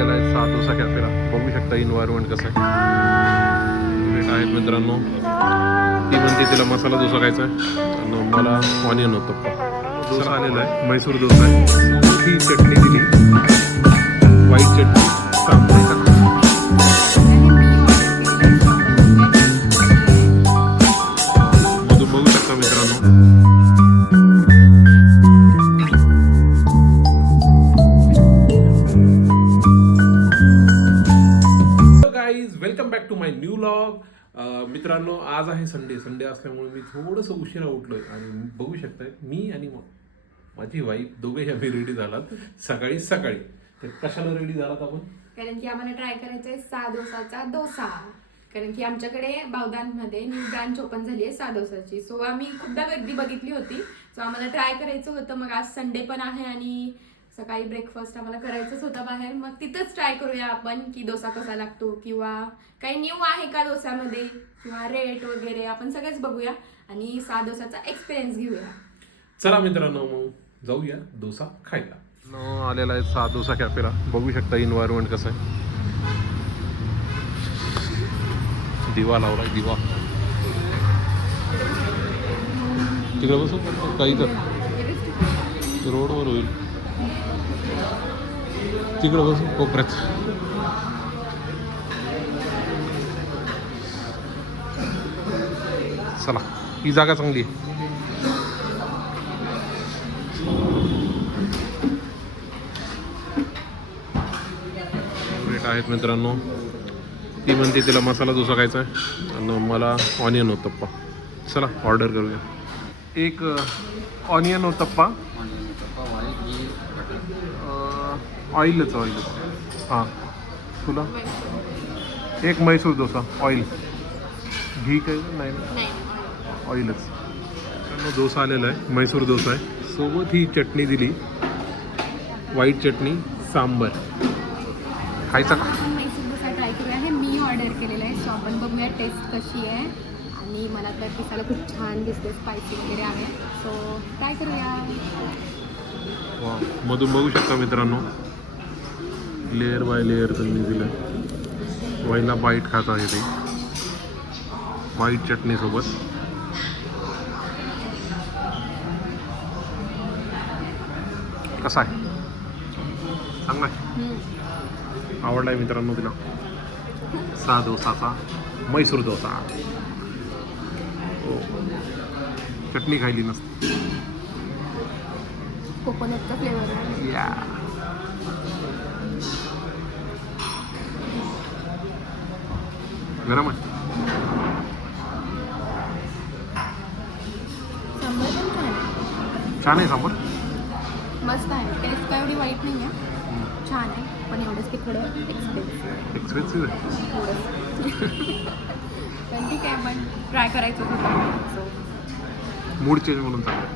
आलेला आहे डोसा कॅफेला. बघू शकता इन्व्हायरमेंट कसं आहे. वेट आहेत मित्रांनो. ती म्हणते तिला मसाला डोसा खायचा आहे आणि मला ऑनियन होतं. डोसा आलेला आहे, म्हैसूर डोसा आहे. ही चटणी दिली, व्हाईट चटणी, सांबार. बघू शकता मित्रांनो. Welcome back to my new vlog. मित्रांनो, आज आहे संडे असल्यामुळे मी थोडंसं उशिरा उठलोय आणि बघू शकताय मी आणि माझी वाईफ दोघेही आम्ही रेडी झालात सकाळी. तर कशाला रेडी झालात आपण? कारण की आम्हाला ट्राय करायचा आहे सादोसाचा डोसा. कारण की आमच्याकडे बावदानमध्ये न्यू ब्रांच ओपन झाली आहे सादोसाची. सो आम्ही खूपदा गर्दी बघितली होती. सो आम्हाला ट्राय करायचं होतं. मग आज संडे पण आहे आणि सकाळी ब्रेकफास्ट आम्हाला करायचंच होतं बाहेर. मग तिथंच ट्राय करूया आपण की डोसा कसा लागतो किंवा काही न्यू आहे का डोस्यामध्ये किंवा रेट वगैरे आपण सगळंच बघूया आणि सादोसाचा एक्सपिरियन्स घेऊया. चला मित्रांनो, मग जाऊया डोसा खायला. आलेला आहे डोसा कॅफेला. बघू शकता इन्व्हायरमेंट कसं आहे. दिवा लावलाय, दिवा. तिकडे बसू काही तर रोडवर होईल. तिकडे बसू कोपऱ्यात. चला, ही जागा चांगली आहे. रेट आहेत मित्रांनो. ती म्हणते तिला मसाला डोसा खायचा आहे आणि मला ऑनियन उत्तप्पा. चला ऑर्डर करूया. एक ऑनियन उत्तप्पा, ऑइलच. हां, तुला एक म्हैसूर डोसा ऑइल. घी काही नाही, ऑइलच. डोसा आलेला आहे, म्हैसूर डोसा आहे. सोबत ही चटणी दिली, व्हाईट चटणी, सांबार. खायचा का? म्हैसूर डोसा ट्राय करूया. हे मी ऑर्डर केलेलं आहे. सो आपण बघूया टेस्ट कशी आहे. आणि मला तर दिसायला खूप छान दिसते, स्पायसी वगैरे आहे. सो ट्राय करूया. वा, मधून बघू शकता मित्रांनो, लेअर बाय लेअर त्यांनी दिलं. पहिला बाईट खात आहे ते व्हाईट चटणीसोबत. कसा आहे? चांगला आहे, आवडला आहे मित्रांनो तिला. डोसाचा म्हैसूर डोसा. हो, चटणी खायली नसते. कोकोनटचा फ्लेवर आहे. या गरम आहे. सांबार पण छान आहे सांबार. मस्त आहे. टेस्ट काय एवढी वाईट नाही आहे, छान आहे. पण एवढंच की थोडं एक्सपेन्सिव्ह आहे थोडंच. पण ठीक आहे, पण ट्राय करायचं होतं. सो मूड चेंज म्हणून चांगलं.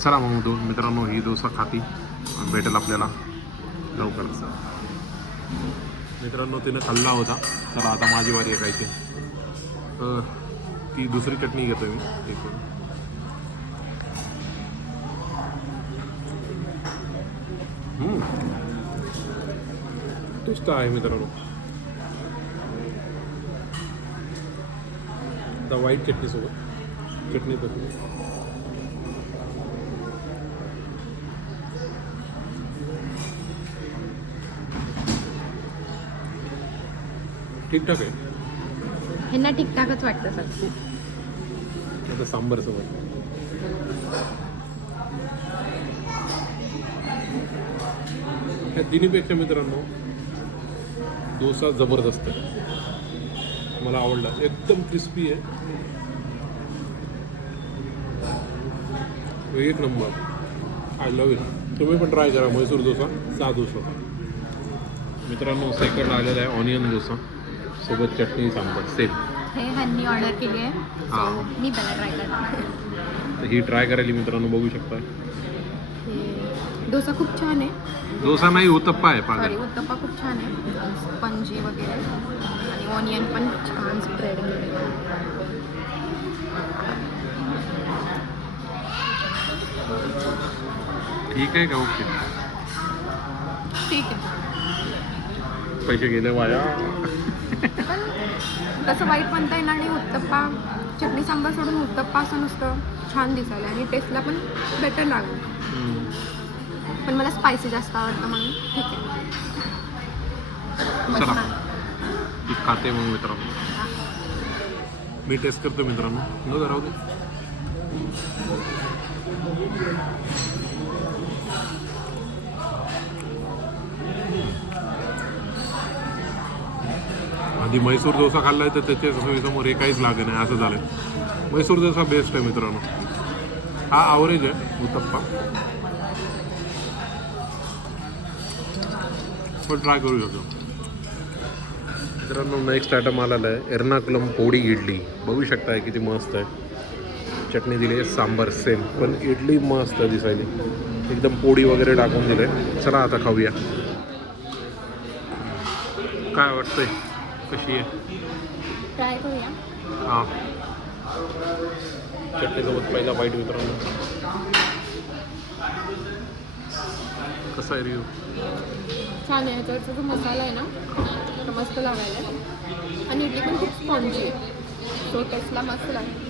चला मग मित्रांनो, ही डोसा खाती भेटेल आपल्याला लवकरच. मित्रांनो, तिनं खाल्ला होता. चला आता माझी वारी आहे खायची. ती दुसरी चटणी घेतो मी. टेस्ट आहे मित्रांनो. आता व्हाईट चटणीसोबत चटणी तशी ठीकठाक आहे. ह्यांना ठीकठाकच वाटतं सर. आता सांबार सोबत ह्या तिन्हीपेक्षा मित्रांनो डोसा जबरदस्त आहे. मला आवडला, एकदम क्रिस्पी आहे, एक नंबर. I love it. तुम्ही पण ट्राय करा म्हैसूर डोसा डोसा. मित्रांनो, सेकंड आलेला आहे ऑनियन डोसा सोबत चटणी सांबार सेम. हे ह्यांनी ऑर्डर केली आहे. हां, मी त्याला ट्राय करते. तर ही ट्राय करायला मित्रांनो बघू शकता. डोसा खूप छान आहे. डोसा नाही, उत्तप्पा आहे. सॉरी, उत्तप्पा खूप छान आहे, स्पंजी वगैरे. आणि ऑनियन पण छान स्प्रेड केलेलं आहे. ठीक आहे का? ओके. ठीक आहे. पैसे गेले वाया. पण तसं वाईट म्हणता येणार नाही. उत्तप्पा चटणी सांबार सोडून उत्तप्पा असं नुसतं छान दिसायला आणि टेस्टला पण बेटर लागलं. पण मला स्पायसी जास्त आवडतं म्हणून ठीक आहे. चला ती खाते मग मित्रांनो. मी टेस्ट करतो मित्रांनो. न राहू दे. आधी मैसूर डोसा खाल्लाय तर त्याच्या समोर हे काहीच लागत नाही असं झालंय. मैसूर डोसा बेस्ट आहे मित्रांनो. हा ॲव्हरेज आहे उत्तप्पा, पण ट्राय करू शकतो मित्रांनो. नेक्स्ट आयटम आलेला आहे एर्नाकुलम पोडी इडली. बघू शकताय किती मस्त आहे. चटणी दिली आहे, सांबार सेम, पण इडली मस्त दिसायली. एकदम पोडी वगैरे टाकून दिले. चला आता खाऊया. काय वाटतंय, कशी आहे? ट्राय करूया. हां, चटणीसोबत पहिला बाईट मित्रांनो. कसा आहे रिव्ह्यू? छान आहे. याच्यावरचा जो मसाला आहे ना तो मस्त लागायला आहे आणि इडली पण खूप स्पॉन्जी आहे. तो टेस्टला मस्त लागेल.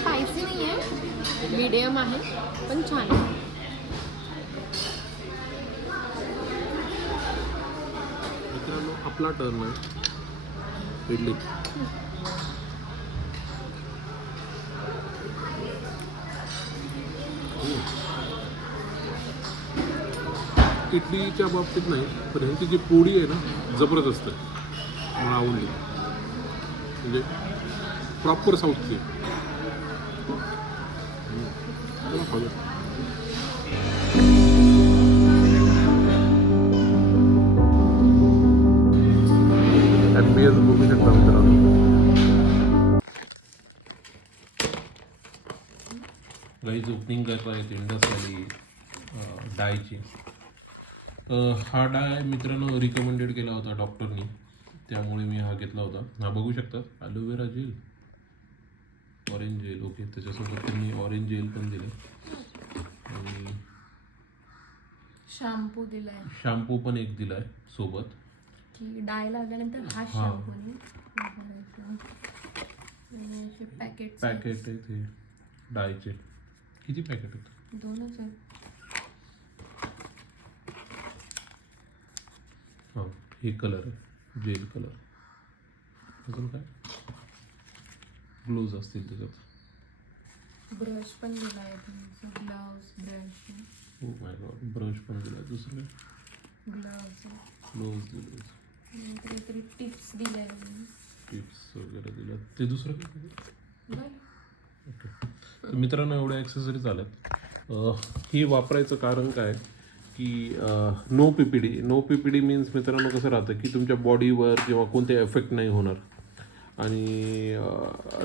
स्पायसी नाही आहे, मीडियम आहे, पण छान आहे. मित्रांनो आपला टर्न आहे. इडली इडलीच्या बाबतीत नाही, पण ह्यांची जी पोळी आहे ना जबरदस्त आहे. मला आवडली. म्हणजे प्रॉपर साऊथची. MBS बघू शकता मित्रांनो. गाईज ओपनिंग करता येते इंडसवाली डायची. हा डाय मित्रांनो रिकमेंडेड केला होता डॉक्टरनी, त्यामुळे मी हा घेतला होता. हा बघू शकता aloe vera gel, orange gel. Okay, त्याच्यासोबत त्यांनी ऑरेंज जेल पण दिले आणि शॅम्पू दिलाय. शॅम्पू पण एक दिलाय सोबत. की डाय लागल्यानंतर हा शॅम्पूने पॅकेट आहे ते डायचे. किती पॅकेट आहेत? 2च आहेत. हां, हे कलर आहे जेल कलर. अजून काय ग्लोव्ज असतील त्याच्यात. ब्रश पण दिलाय, ग्लव्स, ब्रश. हो माय गॉड, ब्रश पण दिला. दुसरं ग्लव्स, ग्लोव्ज दिले, काहीतरी टिप्स दिल्या. टिप्स वगैरे दिल्या. ते दुसरं काय? ओके. तर मित्रांनो एवढ्या ॲक्सेसरीज आल्यात. हे वापरायचं कारण काय की no PPD. No PPD means मित्रांनो कसं राहतं की तुमच्या बॉडीवर किंवा कोणते एफेक्ट नाही होणार. आणि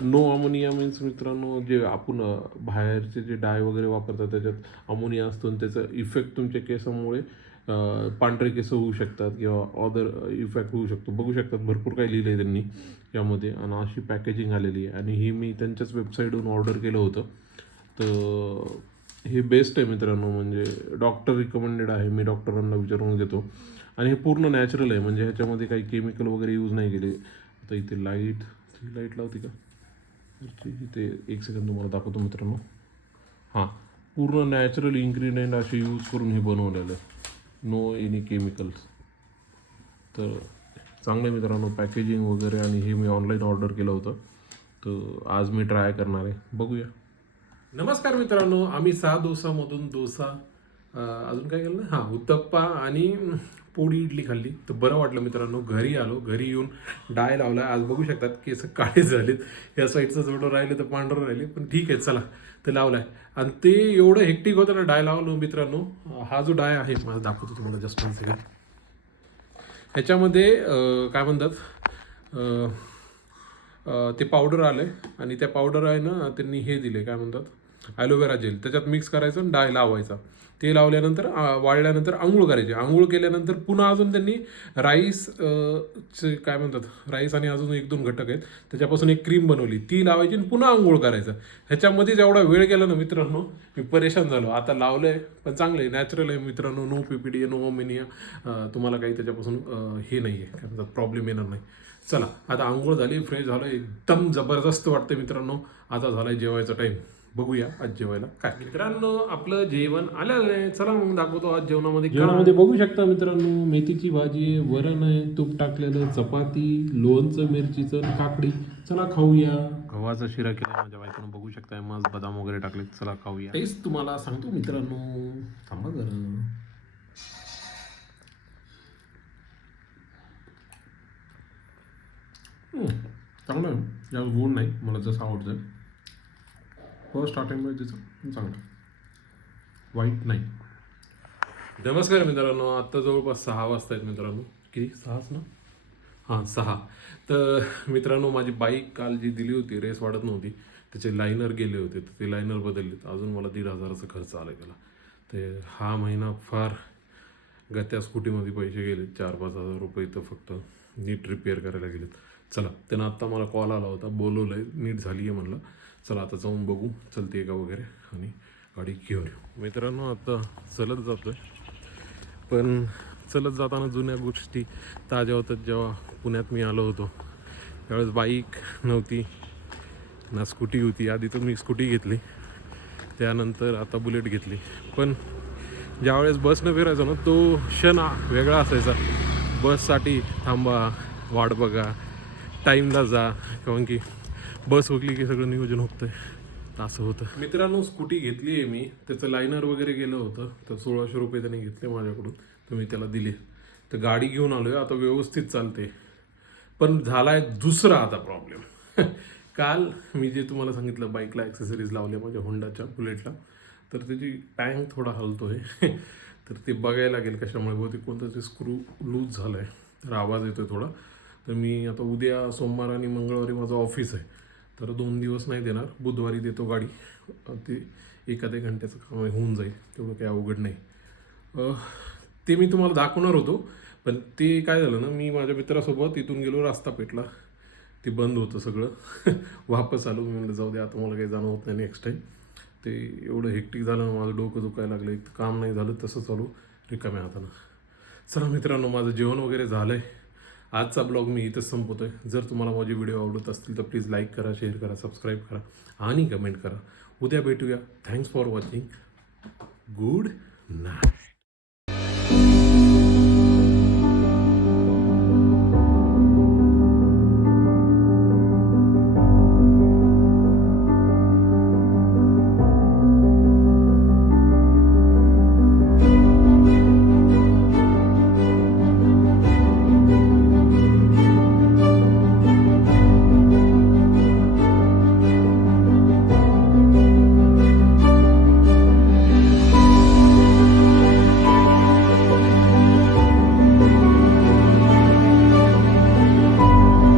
नो अमोनिया मीन्स मित्रांनो जे आपण बाहेरचे जे डाय वगैरे वापरतात त्याच्यात अमोनिया असतो आणि त्याचा इफेक्ट तुमच्या केसामुळे पांढरे केस होऊ शकतात किंवा अदर इफेक्ट होऊ शकतो. बघू शकतात भरपूर काही लिहिलं आहे त्यांनी यामध्ये. आणि अशी पॅकेजिंग आलेली आहे आणि ही मी त्यांच्याच वेबसाईटवरून ऑर्डर केलं होतं. तर हे बेस्ट आहे मित्रांनो. म्हणजे डॉक्टर रिकमेंडेड आहे. मी डॉक्टरांना विचारून घेतो. आणि हे पूर्ण नॅचरल आहे. म्हणजे ह्याच्यामध्ये काही केमिकल वगैरे यूज नाही केले. आता इथे लाईट लावते का इथे? एक सेकंद तुम्हाला दाखवतो मित्रांनो. हां, पूर्ण नॅचरल इन्ग्रेडियंट असे यूज करून हे बनवलेलं आहे. No any chemicals. तर चांगलं आहे मित्रांनो पॅकेजिंग वगैरे. आणि हे मी ऑनलाईन ऑर्डर केलं होतं. तर आज मी ट्राय करणार आहे. बघूया. नमस्कार मित्रांनो, आम्ही 6 डोसामधून डोसा अजून काय केलं ना, हां उत्तप्पा आणि पोळी इडली खाल्ली. तर बरं वाटलं मित्रांनो. घरी आलो, घरी येऊन डाय लावला. आज बघू शकतात केस काळे झालेत. या साईडचं जोडं राहिले तर पांढरं राहिले, पण ठीक आहे चला ते लावलाय. आणि ते एवढं हेक्टिक होतं ना डाय लावलं मित्रांनो. हा जो डाय आहे माझा दाखवतो तुम्हाला जस्ट 1 सेकंड. ह्याच्यामध्ये काय म्हणतात ते पावडर आलं आहे. आणि त्या पावडर आहे ना त्यांनी हे दिले काय म्हणतात ॲलोवेरा जेल त्याच्यात मिक्स करायचं आणि डाय लावायचा. ते लावल्यानंतर वाळल्यानंतर आंघोळ करायची. आंघोळ केल्यानंतर पुन्हा अजून त्यांनी राईस काय म्हणतात राईस आणि अजून 1-2 घटक आहेत त्याच्यापासून एक क्रीम बनवली ती लावायची आणि पुन्हा आंघोळ करायचं. ह्याच्यामध्ये जेवढा वेळ गेला ना मित्रांनो मी परेशान झालो. आता लावलंय पण चांगलं आहे नॅचरल आहे मित्रांनो. नो PPD नो अमोनिया तुम्हाला काही त्याच्यापासून हे नाही आहे काय म्हणतात प्रॉब्लेम येणार नाही. चला आता आंघोळ झाली फ्रेश झालं एकदम जबरदस्त वाटतं मित्रांनो. आता झालाय जेवायचा टाईम. बघूया आज जेवायला काय. मित्रांनो आपलं जेवण आलेलं आहे. चला मग दाखवतो आज जेवणामध्ये बघू शकता मित्रांनो मेथीची भाजी आहे, वरण आहे, तूप टाकलेलं, चपाती, लोणचं, मिरचीचं, काकडी. चला खाऊया. गव्हाचा शिरा केला माझ्या बायकोनं बघू शकता. मस्त बदाम वगैरे टाकले. चला खाऊया. तेच तुम्हाला सांगतो मित्रांनो. थांबा जरा. चांगलं आहे. जास्त गोड नाही मला जसं आवडतं. फर्स्ट स्टार्टिंग त्याचं चांगलं वाईट नाही. नमस्कार मित्रांनो. आत्ता जवळपास 6 वाजता आहेत मित्रांनो. किती 6च ना? हां 6. तर मित्रांनो माझी बाईक काल जी दिली होती रेस वाढत नव्हती त्याचे लायनर गेले होते तर ते लायनर बदललेत. अजून मला 1,500चा खर्च आला त्याला. ते हा महिना फार त्या स्कूटीमध्ये पैसे गेले 4-5 हजार रुपये तर फक्त नीट रिपेअर करायला गेलेत. चला त्यानं आत्ता मला कॉल आला होता बोलवलं आहे नीट झाली आहे म्हणलं. चला आता जाऊन बघू चलते का वगैरे आणि गाडी घेऊन येऊ. मित्रांनो आता चलत जातोय पण चलत जाताना जुन्या गोष्टी ताज्या होतात. जेव्हा पुण्यात मी आलो होतो त्यावेळेस बाईक नव्हती ना स्कूटी होती. आधी तर मी स्कूटी घेतली त्यानंतर आता बुलेट घेतली. पण ज्यावेळेस बसनं फिरायचो ना तो क्षण वेगळा असायचा. बससाठी थांबा वाट बघा टाईमला जा कारण की बस हुकली की सगळं नियोजन होतं असं होतं. मित्रांनो स्कूटी घेतली आहे मी. त्याचं लायनर वगैरे गेलं होतं तर 1600 रुपये त्याने घेतले माझ्याकडून तर मी त्याला दिले. तर गाडी घेऊन आलो आहे आता व्यवस्थित चालते. पण झाला आहे दुसरा आता प्रॉब्लेम. काल मी जे तुम्हाला सांगितलं बाईकला ॲक्सेसरीज लावल्या माझ्या होंडाच्या बुलेटला तर त्याची टँक थोडा हलतो आहे. तर ते बघायला लागेल कशामुळे बहुतेक कोणतं ते स्क्रू लूज झालं आहे तर आवाज येतो थोडा. तर मी आता उद्या सोमवार आणि मंगळवारी माझं ऑफिस आहे तर 2 दिवस नाही देणार. बुधवारी देतो गाडी. ते 1-1 घंट्याचं काम होऊन जाईल तेवढं काही अवघड नाही. ते मी तुम्हाला दाखवणार होतो पण ते काय झालं ना मी माझ्या मित्रासोबत इथून गेलो रस्ता पेटला ते बंद होतं सगळं. वापस आलो मी म्हणलं जाऊ दे आता मला काही जाणं होत नाही नेक्स्ट टाईम. ते एवढं हेक्टिक झालं ना माझं डोकं दुखायला लागलं. एक काम नाही झालं तसं चालू रिकाम्या हातानं. चला मित्रांनो माझं जेवण वगैरे झालं आहे. आजचा ब्लॉग मी इथंच संपवतो आहे. जर तुम्हाला माझे व्हिडिओ आवडत असतील तर प्लीज लाईक करा शेअर करा सबस्क्राईब करा आणि कमेंट करा. उद्या भेटूया. Thanks for watching. Good night.